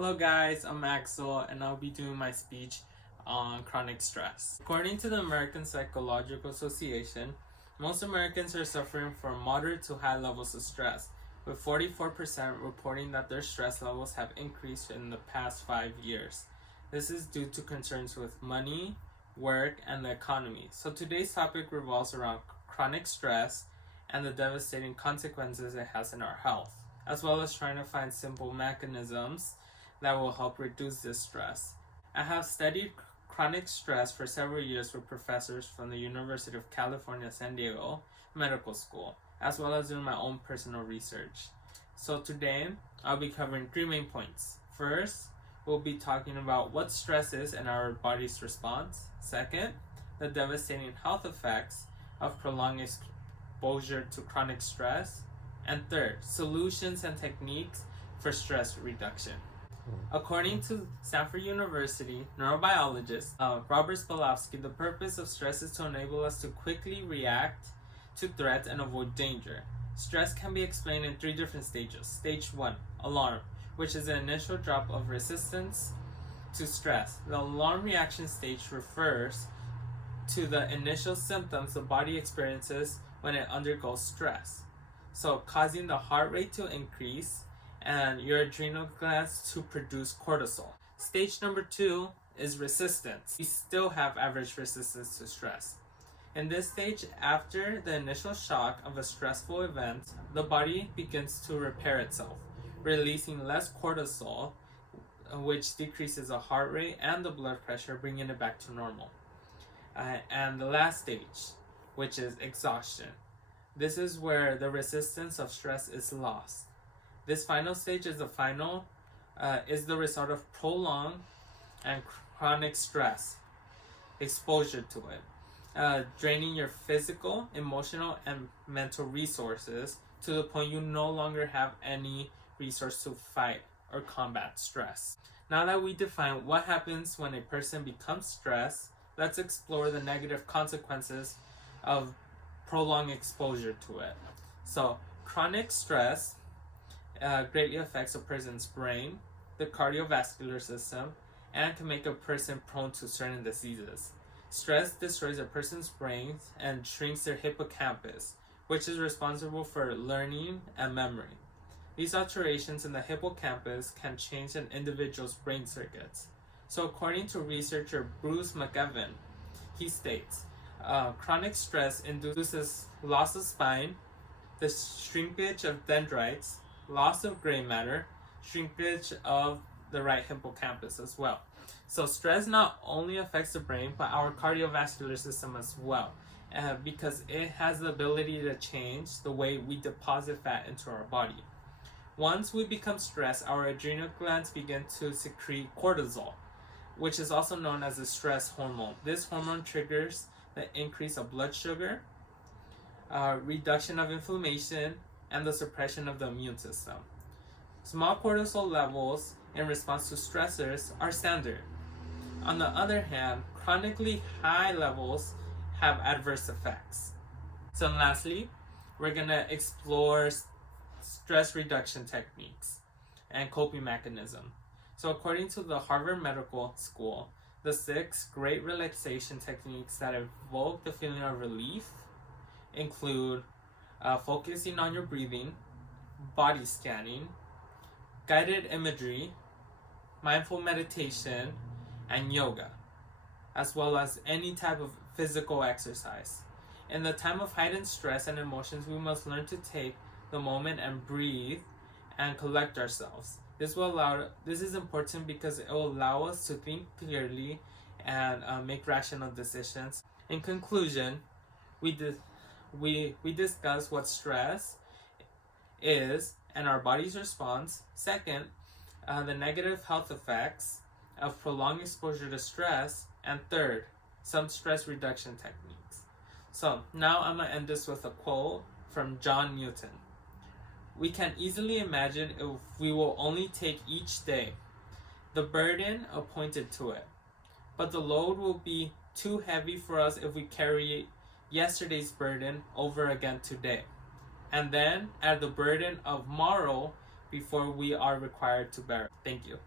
Hello guys, I'm Axel and I'll be doing my speech on chronic stress. According to the American Psychological Association, most Americans are suffering from moderate to high levels of stress, with 44% reporting that their stress levels have increased in the past 5 years. This is due to concerns with money, work, and the economy. So today's topic revolves around chronic stress and the devastating consequences it has in our health, as well as trying to find simple mechanisms that will help reduce this stress. I have studied chronic stress for several years with professors from the University of California, San Diego Medical School, as well as doing my own personal research. So today, I'll be covering 3 main points. First, we'll be talking about what stress is and our body's response. Second, the devastating health effects of prolonged exposure to chronic stress. And third, solutions and techniques for stress reduction. According to Stanford University neurobiologist Robert Spolowski, the purpose of stress is to enable us to quickly react to threats and avoid danger. Stress can be explained in 3 different stages. Stage 1, alarm, which is the initial drop of resistance to stress. The alarm reaction stage refers to the initial symptoms the body experiences when it undergoes stress, so causing the heart rate to increase and your adrenal glands to produce cortisol. Stage number 2 is resistance. We still have average resistance to stress. In this stage, after the initial shock of a stressful event, the body begins to repair itself, releasing less cortisol, which decreases the heart rate and the blood pressure, bringing it back to normal. And the last stage, which is exhaustion. This is where the resistance of stress is lost. This final stage is the result of prolonged and chronic stress exposure to it, draining your physical, emotional, and mental resources to the point you no longer have any resource to fight or combat stress. Now that we define what happens when a person becomes stressed, let's explore the negative consequences of prolonged exposure to it. So, chronic stress greatly affects a person's brain, the cardiovascular system, and can make a person prone to certain diseases. Stress destroys a person's brain and shrinks their hippocampus, which is responsible for learning and memory. These alterations in the hippocampus can change an individual's brain circuits. So according to researcher Bruce McEwen, he states, chronic stress induces loss of spine, the shrinkage of dendrites, loss of gray matter, shrinkage of the right hippocampus as well. So stress not only affects the brain, but our cardiovascular system as well, because it has the ability to change the way we deposit fat into our body. Once we become stressed, our adrenal glands begin to secrete cortisol, which is also known as the stress hormone. This hormone triggers the increase of blood sugar, reduction of inflammation, and the suppression of the immune system. Small cortisol levels in response to stressors are standard. On the other hand, chronically high levels have adverse effects. So lastly, we're going to explore stress reduction techniques and coping mechanism. So according to the Harvard Medical School, the 6 great relaxation techniques that evoke the feeling of relief include focusing on your breathing, body scanning, guided imagery, mindful meditation, and yoga, as well as any type of physical exercise. In the time of heightened stress and emotions, we must learn to take the moment and breathe and collect ourselves. This is important because it will allow us to think clearly and make rational decisions. In conclusion, we discuss what stress is and our body's response. Second, the negative health effects of prolonged exposure to stress. And third, some stress reduction techniques. So now I'm going to end this with a quote from John Newton. We can easily imagine if we will only take each day the burden appointed to it, but the load will be too heavy for us if we carry yesterday's burden over again today, and then add the burden of tomorrow before we are required to bear it. Thank you.